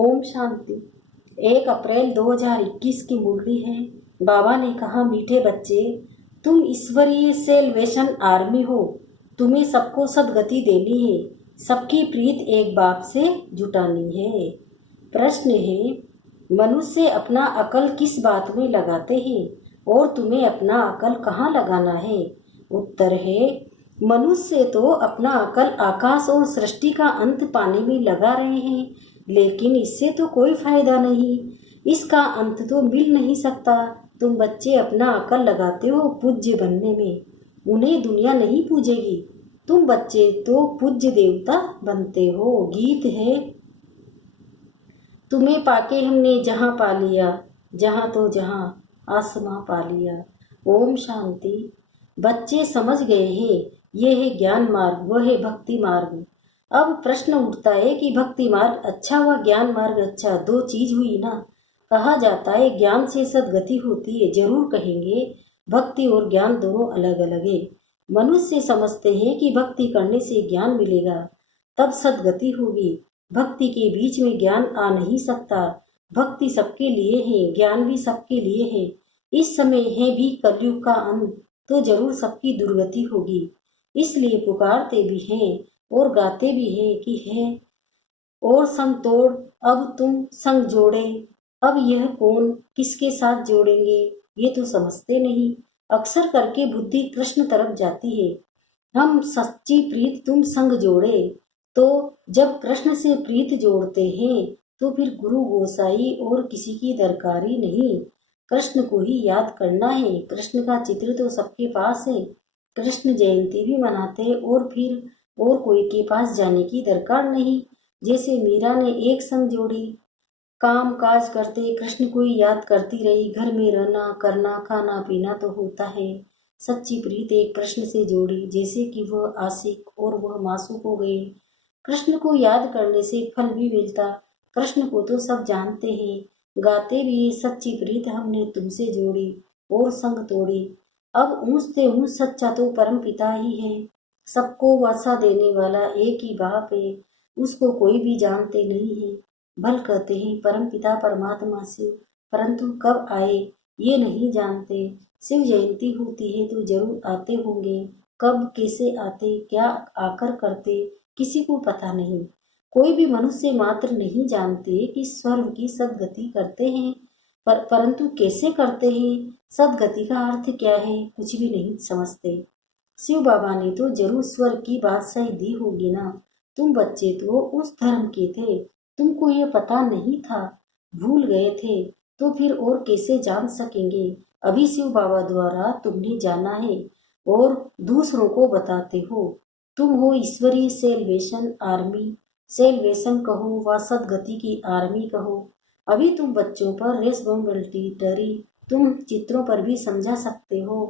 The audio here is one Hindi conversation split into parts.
ओम शांति। 1 अप्रैल 2021 की मुरली है। बाबा ने कहा, मीठे बच्चे, तुम ईश्वरीय सेल्वेशन आर्मी हो। तुम्हें सबको सदगति देनी है, सबकी प्रीत एक बाप से जुटानी है। प्रश्न है, मनुष्य अपना अकल किस बात में लगाते हैं और तुम्हें अपना अकल कहाँ लगाना है? उत्तर है, मनुष्य तो अपना अकल आकाश और सृष्टि का अंत पाने में लगा रहे हैं, लेकिन इससे तो कोई फायदा नहीं। इसका अंत तो मिल नहीं सकता। तुम बच्चे अपना अकल लगाते हो पूज्य बनने में, उन्हें दुनिया नहीं पूजेगी। तुम बच्चे तो पूज्य देवता बनते हो। गीत है, तुम्हें पाके हमने जहाँ पा लिया, जहाँ तो जहाँ आसमां पा लिया। ओम शांति। बच्चे समझ गए हैं, ये है ज्ञान मार्ग, वह है भक्ति मार्ग। अब प्रश्न उठता है कि भक्ति मार्ग अच्छा व ज्ञान मार्ग अच्छा, दो चीज हुई ना। कहा जाता है ज्ञान से सदगति होती है, जरूर कहेंगे भक्ति और ज्ञान दोनों अलग अलग है। मनुष्य समझते हैं कि भक्ति करने से ज्ञान मिलेगा, तब सदगति होगी। भक्ति के बीच में ज्ञान आ नहीं सकता। भक्ति सबके लिए है, ज्ञान भी सबके लिए है। इस समय है भी कलयुग का अंत, तो जरूर सबकी दुर्गति होगी। इसलिए पुकारते भी हैं और गाते भी हैं कि है और संग तोड़, अब तुम संग जोड़े। अब यह कौन किसके साथ जोड़ेंगे, ये तो समझते नहीं। अक्सर करके बुद्धि कृष्ण तरफ जाती है। हम सच्ची प्रीत तुम संग जोड़े। तो जब कृष्ण से प्रीत जोड़ते हैं तो फिर गुरु गोसाई और किसी की दरकारी नहीं, कृष्ण को ही याद करना है। कृष्ण का चित्र तो सबके पास है, कृष्ण जयंती भी मनाते हैं और फिर और कोई के पास जाने की दरकार नहीं। जैसे मीरा ने एक संग जोड़ी, काम काज करते कृष्ण को ही याद करती रही। घर में रहना करना खाना पीना तो होता है। सच्ची प्रीत एक कृष्ण से जोड़ी, जैसे कि वह आशिक और वह मासूक हो गए। कृष्ण को याद करने से फल भी मिलता। कृष्ण को तो सब जानते हैं, गाते भी, सच्ची प्रीत हमने तुमसे जोड़ी और संग तोड़ी। अब ऊंच से ऊंच सच्चा तो परम पिता ही है, सबको वासा देने वाला एक ही बाप है। उसको कोई भी जानते नहीं है। भल कहते हैं परम पिता परमात्मा शिव, परंतु कब आए ये नहीं जानते। शिव जयंती होती है तो जरूर आते होंगे, कब कैसे आते क्या आकर करते किसी को पता नहीं। कोई भी मनुष्य मात्र नहीं जानते कि स्वर्ग की सदगति करते हैं, परंतु कैसे करते हैं, सदगति का अर्थ क्या है, कुछ भी नहीं समझते। शिव बाबा ने तो जरूर स्वर्ग की बादशाही दी होगी ना। तुम बच्चे तो उस धर्म के थे, तुमको ये पता नहीं था, भूल गए थे, तो फिर और कैसे जान सकेंगे। अभी शिव बाबा द्वारा तुमने जाना है और दूसरों को बताते हो। तुम हो ईश्वरीय सेल्वेशन आर्मी। सेल्वेशन कहो व सदगति की आर्मी कहो। अभी तुम बच्चों पर रेस्पॉन्सिबिलिटी तुम चित्रों पर भी समझा सकते हो।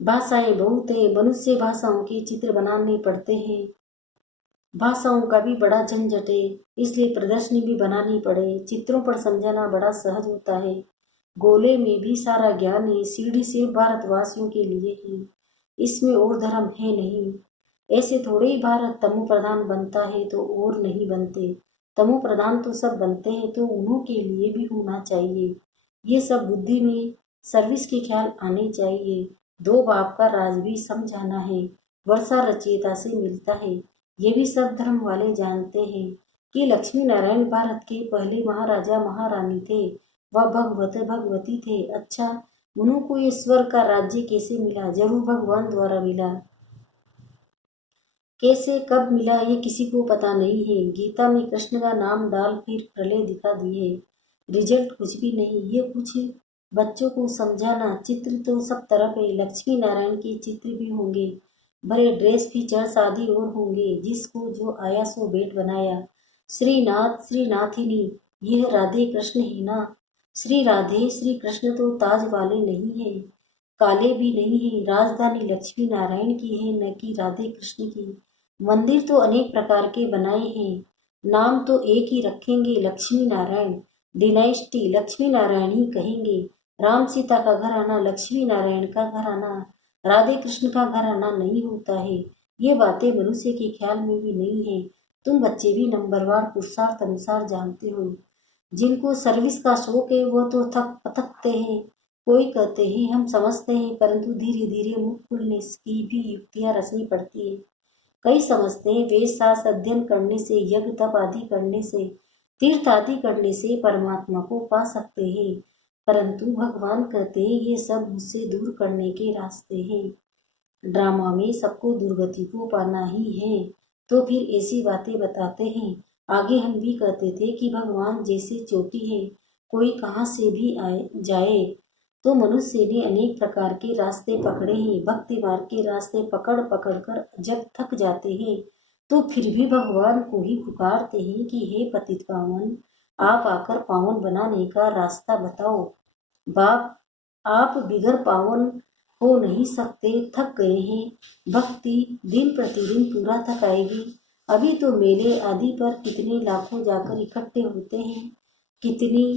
भाषाएं बहुत है, मनुष्य भाषाओं के चित्र बनाने पड़ते हैं। भाषाओं का भी बड़ा झंझट है, इसलिए प्रदर्शनी भी बनानी पड़े। चित्रों पर समझाना बड़ा सहज होता है। गोले में भी सारा ज्ञान है, सीढ़ी से भारतवासियों के लिए है, इसमें और धर्म है नहीं। ऐसे थोड़े ही भारत तमो प्रधान बनता है तो और नहीं बनते। तमो प्रधान तो सब बनते हैं, तो उन्हों के लिए भी होना चाहिए। ये सब बुद्धि में सर्विस के ख्याल आने चाहिए। दो बाप का राज भी समझाना है, वर्षा रचयिता से मिलता है। ये भी सब धर्म वाले जानते हैं कि लक्ष्मी नारायण भारत के पहले महाराजा महारानी थे, वह भगवत भगवती थे। अच्छा, उनको ये स्वर्ग का राज्य कैसे मिला? जरूर भगवान द्वारा मिला। कैसे कब मिला ये किसी को पता नहीं है। गीता में कृष्ण का नाम डाल फिर प्रलय दिखा दिए, रिजल्ट कुछ भी नहीं। ये कुछ बच्चों को समझाना। चित्र तो सब तरफ है, लक्ष्मी नारायण के चित्र भी होंगे, बड़े ड्रेस फीचर्स आदि और होंगे। जिसको जो आया सो बेट बनाया। श्रीनाथ श्रीनाथिनी, यह राधे कृष्ण है ना। श्री राधे श्री कृष्ण तो ताज वाले नहीं है, काले भी नहीं है। राजधानी लक्ष्मी नारायण की है, न कि राधे कृष्ण की। मंदिर तो अनेक प्रकार के बनाए हैं, नाम तो एक ही रखेंगे, लक्ष्मी नारायण। डिनाइस्टी लक्ष्मी नारायण ही कहेंगे। राम सीता का घराना लक्ष्मी नारायण का घराना, राधे कृष्ण का घराना नहीं होता है। ये बातें मनुष्य के ख्याल में भी नहीं है। तुम बच्चे भी नंबरवार पुरुषार्थ अनुसार जानते हो। जिनको सर्विस का शौक है वो तो थक पथकते हैं। कोई कहते हैं हम समझते हैं, परंतु धीरे धीरे मुख खुलने की भी युक्तियां रचनी पड़ती है। कई समझते हैं वेद शास्त्र अध्ययन करने से, यज्ञ तप आदि करने से, तीर्थ आदि करने से परमात्मा को पा सकते हैं, परंतु भगवान कहते हैं ये सब मुझसे दूर करने के रास्ते हैं। ड्रामा में सबको दुर्गति को पाना ही है, तो फिर ऐसी बातें बताते हैं। आगे हम भी कहते थे कि भगवान जैसे चोटी है, कोई कहाँ से भी आए जाए, तो मनुष्य ने अनेक प्रकार के रास्ते पकड़े हैं। भक्ति मार्ग के रास्ते पकड़ पकड़ कर जब थक जाते हैं, तो फिर भी भगवान को ही पुकारते हैं कि हे पतित पावन, आप आकर पावन बनाने का रास्ता बताओ। बाप, आप बिगर पावन हो नहीं सकते, थक गए हैं। भक्ति दिन प्रतिदिन पूरा थकाएगी। अभी तो मेले आदि पर कितने लाखों जाकर इकट्ठे होते हैं, कितनी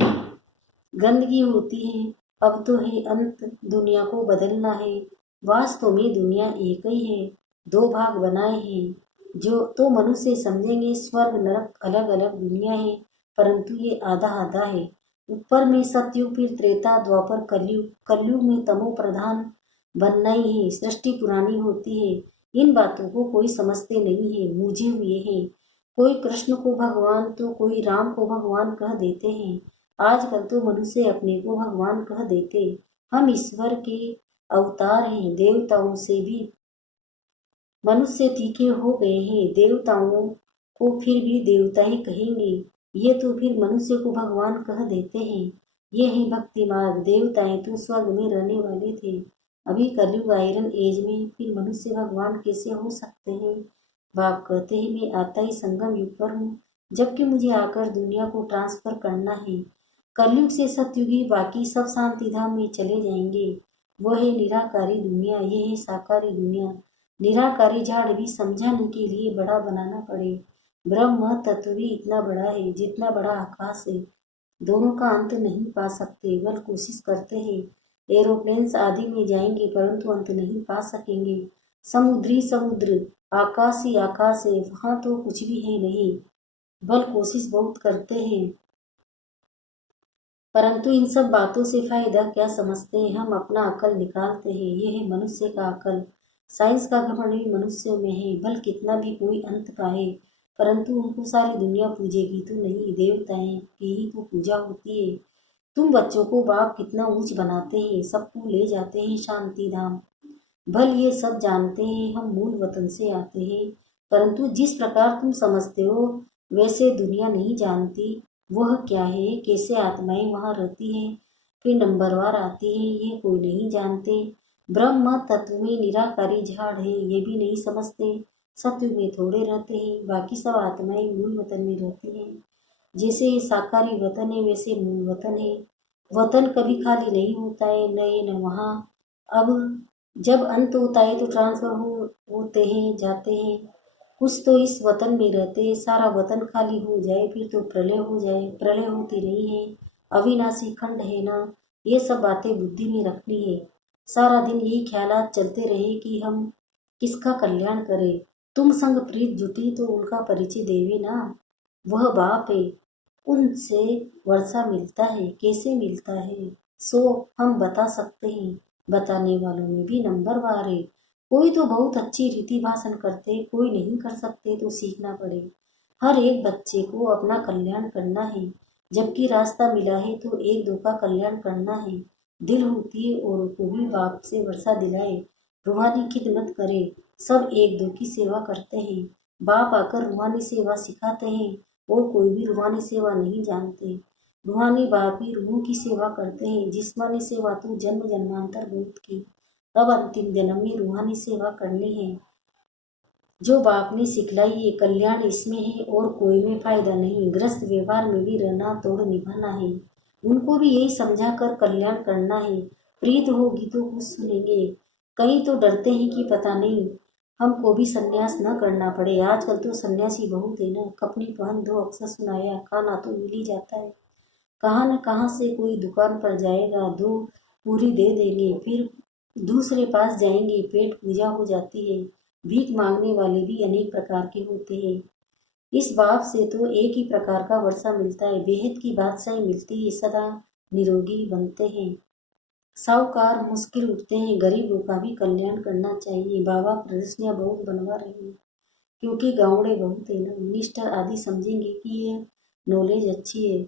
गंदगी होती है। अब तो है अंत, दुनिया को बदलना है। वास्तव में दुनिया एक ही है, दो भाग बनाए हैं। जो तो मनुष्य समझेंगे स्वर्ग नरक अलग अलग दुनिया है, परंतु ये आधा आधा है। ऊपर में सतयुग, फिर त्रेता, द्वापर, कलयुग। कलयुग में तमो प्रधान बनना ही है। सृष्टि पुरानी होती है। इन बातों को कोई समझते नहीं है, मूझे हुए हैं। कोई कृष्ण को भगवान तो कोई राम को भगवान कह देते हैं। आजकल तो मनुष्य अपने को भगवान कह देते। हम ईश्वर के अवतार हैं। देवताओं से भी मनुष्य तीखे हो गए हैं। देवताओं को फिर भी देवता ही कहेंगे, ये तो फिर मनुष्य को भगवान कह देते हैं। ये है भक्ति मार्ग। देवताएं तो स्वर्ग में रहने वाले थे, अभी कलयुग आयरन एज में, फिर मनुष्य भगवान कैसे हो सकते हैं। बाप कहते हैं मैं आता ही संगम युग पर हूँ, जबकि मुझे आकर दुनिया को ट्रांसफर करना है। कलयुग से सतयुगी बाकी सब शांति धाम में चले जाएंगे। वह है निराकारी दुनिया, ये है साकारी दुनिया। निराकारी झाड़ भी समझाने के लिए बड़ा बनाना पड़े। ब्रह्म तत्व भी इतना बड़ा है जितना बड़ा आकाश है। दोनों का अंत नहीं पा सकते, बल कोशिश करते हैं। एरोप्लेन्स आदि में जाएंगे, परंतु अंत नहीं पा सकेंगे। समुद्री समुद्र, आकाश ही आकाश है, वहां तो कुछ भी है नहीं। बल कोशिश बहुत करते हैं, परंतु इन सब बातों से फायदा क्या समझते हैं। हम अपना अकल निकालते हैं। ये है मनुष्य का अकल। साइंस का घमंड भी मनुष्यों में है। बल कितना भी कोई अंत पाए, परंतु उनको सारी दुनिया पूजेगी तो नहीं, देवताएं की ही तो पूजा होती है। तुम बच्चों को बाप कितना ऊंच बनाते हैं, सबको ले जाते हैं शांति धाम। भल ये सब जानते हैं हम मूल वतन से आते हैं, परंतु जिस प्रकार तुम समझते हो वैसे दुनिया नहीं जानती। वह क्या है, कैसे आत्माएं वहां रहती है, फिर नंबरवार आती है, ये कोई नहीं जानते। ब्रह्म तत्व में निराकारी झाड़ है, ये भी नहीं समझते। सत्य में थोड़े रहते हैं, बाकी सब आत्माएं मूल वतन में रहती हैं। जैसे ये साकारी वतन है, वैसे मूल वतन है। वतन कभी खाली नहीं होता है, न ये न वहाँ। अब जब अंत होता है तो ट्रांसफर होते हैं, जाते हैं। कुछ तो इस वतन में रहते हैं, सारा वतन खाली हो जाए फिर तो प्रलय हो जाए। प्रलय होती नहीं है, अविनाशी खंड है ना। ये सब बातें बुद्धि में रखनी है। सारा दिन यही ख्यालात चलते रहे कि हम किसका कल्याण करें। तुम संग प्रीत जुटी तो उनका परिचय देवे ना। वह बाप है, उनसे वर्षा मिलता है, कैसे मिलता है सो हम बता सकते हैं। बताने वालों में भी नंबरवार है। कोई तो बहुत अच्छी रीति भाषण करते, कोई नहीं कर सकते तो सीखना पड़े। हर एक बच्चे को अपना कल्याण करना है, जबकि रास्ता मिला है तो एक दो का कल्याण करना है। दिल होती है औरों को भी बाप से वर्षा दिलाए, रूहानी खिदमत करे। सब एक दो की सेवा करते हैं। बाप आकर रूहानी सेवा सिखाते हैं, और कोई भी रूहानी सेवा नहीं जानते। रूहानी बाप ही रूहों की सेवा करते हैं। जिस्मानी सेवा तो जन्म जन्मांतर भूत की, अब अंतिम जन्म में रूहानी सेवा करनी है। जो बाप ने सिखलाई है, कल्याण इसमें है और कोई में फायदा नहीं। ग्रस्त व्यवहार में भी रहना, तोड़ निभाना है। उनको भी यही समझा कर कल्याण करना है। प्रीत होगी तो कुछ सुनेंगे। कई तो डरते हैं कि पता नहीं हमको भी सन्यास न करना पड़े। आजकल तो सन्यासी बहुत है ना, कपनी पहन दो, अक्सर सुनाया, खाना तो मिल ही जाता है। कहाँ न कहाँ से कोई दुकान पर जाएगा, दो पूरी दे देंगे, फिर दूसरे पास जाएंगे, पेट पूजा हो जाती है। भीख मांगने वाले भी अनेक प्रकार के होते हैं। इस बाप से तो एक ही प्रकार का वर्षा मिलता है, बेहद की बादशाही मिलती है, सदा निरोगी बनते हैं, साहूकार मुश्किल उठते हैं, गरीबों का भी कल्याण करना चाहिए। बाबा प्रदर्शनियाँ बहुत बनवा रहे हैं, क्योंकि गावड़े बहुत है ना, मिनिस्टर आदि समझेंगे कि ये नॉलेज अच्छी है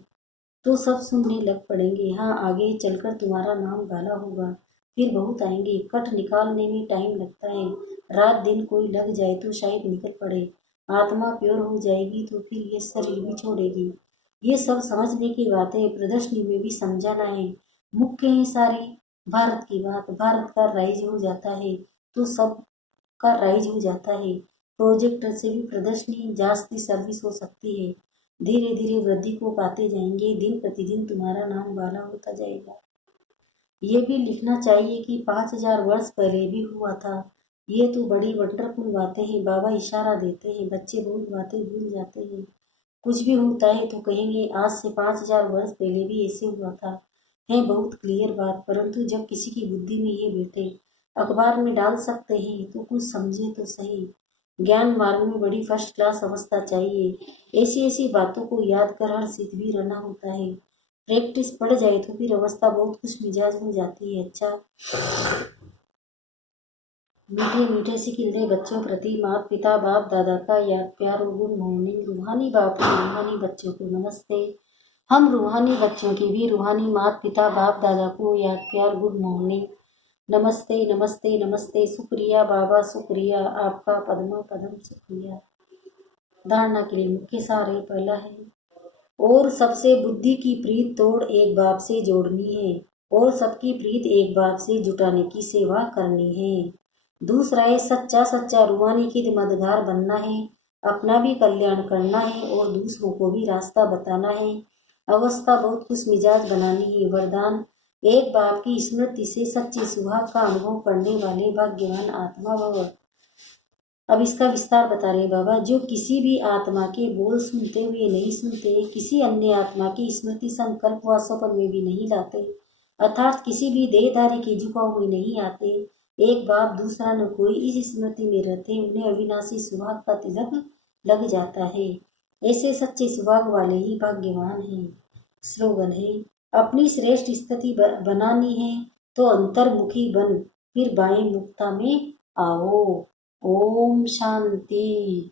तो सब सुनने लग पड़ेंगे। हाँ, आगे चलकर तुम्हारा नाम गाला होगा, फिर बहुत आएंगे। कट निकालने में टाइम लगता है, रात दिन कोई लग जाए तो शायद निकल पड़े। आत्मा प्योर हो जाएगी तो फिर ये शरीर भी छोड़ेगी। ये सब समझने की बातें प्रदर्शनी में भी समझाना है। मुख्य है सारी भारत की बात। भारत का राइज हो जाता है तो सब का राइज हो जाता है। प्रोजेक्टर से भी प्रदर्शनी जास्ती सर्विस हो सकती है। धीरे धीरे वृद्धि को पाते जाएंगे, दिन प्रतिदिन तुम्हारा नाम वाला होता जाएगा। ये भी लिखना चाहिए कि 5,000 वर्ष पहले भी हुआ था। ये तो बड़ी वंडरफुल बातें हैं। बाबा इशारा देते हैं, बच्चे बहुत बातें भूल जाते हैं। कुछ भी होता है तो कहेंगे आज से 5,000 वर्ष पहले भी ऐसे हुआ था। है बहुत क्लियर बात, परंतु जब किसी की बुद्धि में ये बैठे, अखबार में डाल सकते हैं तो कुछ समझे तो सही। ज्ञान मार्ग में बड़ी फर्स्ट क्लास अवस्था चाहिए। ऐसी ऐसी बातों को याद कर हर सिद्ध भी रहना होता है। प्रैक्टिस पड़ जाए तो फिर अवस्था बहुत खुश मिजाज हो जाती है। अच्छा, मीठे मीठे से खिलते बच्चों प्रति माता पिता बाप दादा का याद प्यार और गुड मॉर्निंग। रूहानी बाप को रूहानी बच्चों को नमस्ते। हम रूहानी बच्चों की भी रूहानी माता पिता बाप दादा को याद प्यार गुड मॉर्निंग। नमस्ते नमस्ते नमस्ते। शुक्रिया बाबा, शुक्रिया आपका पद्मा पदम शुक्रिया। धारणा के लिए मुख्य सार है। पहला है, और सबसे बुद्धि की प्रीत तोड़ एक बाप से जोड़नी है, और सबकी प्रीत एक बाप से जुटाने की सेवा करनी है। दूसरा है, सच्चा सच्चा रूहानी खिदमतगार बनना है, अपना भी कल्याण करना है और दूसरों को भी रास्ता बताना है। अवस्था बहुत खुश मिजाज बनानी है। वरदान, एक बाप की स्मृति से सच्चे सुहाग का अनुभव करने वाले भाग्यवान आत्मा भव। अब इसका विस्तार बता रहे बाबा, जो किसी भी आत्मा के बोल सुनते हुए नहीं सुनते, किसी अन्य आत्मा की स्मृति संकल्प व स्वप्न में भी नहीं लाते, अर्थात किसी भी देहधारी की झुकाव हुई नहीं आते, एक बाप दूसरा न कोई इस स्मृति में रहते, उन्हें अविनाशी सुहाग का तिलक लग जाता है। ऐसे सच्चे सुहाग वाले ही भाग्यवान हैं। स्लोगन है, अपनी श्रेष्ठ स्थिति बनानी है तो अंतर्मुखी बन, फिर बाएं मुक्ता में आओ। ओम शांति।